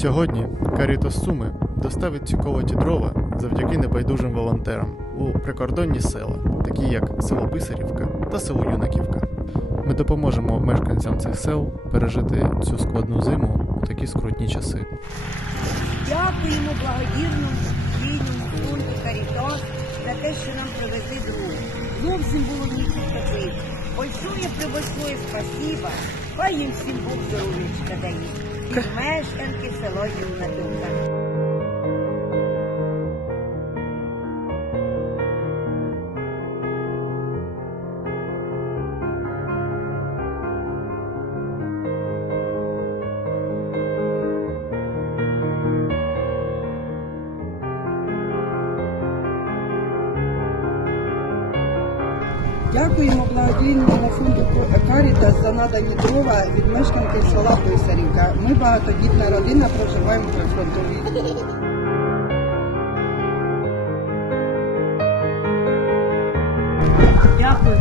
Сьогодні Карітос Суми доставить ці колоті дрова завдяки небайдужим волонтерам у прикордонні села, такі як село Писарівка та село Юнаківка. Ми допоможемо мешканцям цих сел пережити цю складну зиму у такі скрутні часи. Дякуємо благодірному вільному фонду Карітас за те, що нам привезли дров. Зовсім було нічого купити. Большое прибольшое спасибо. Хай їм всім Бог здоров'ячка дає. Мешканки села Юнатівка. Дякуємо благодійному фонду Карітас за надані дрова від мешканки села Писарівка. Ми багатодітна родина, проживаємо в прифронтовій. Дякую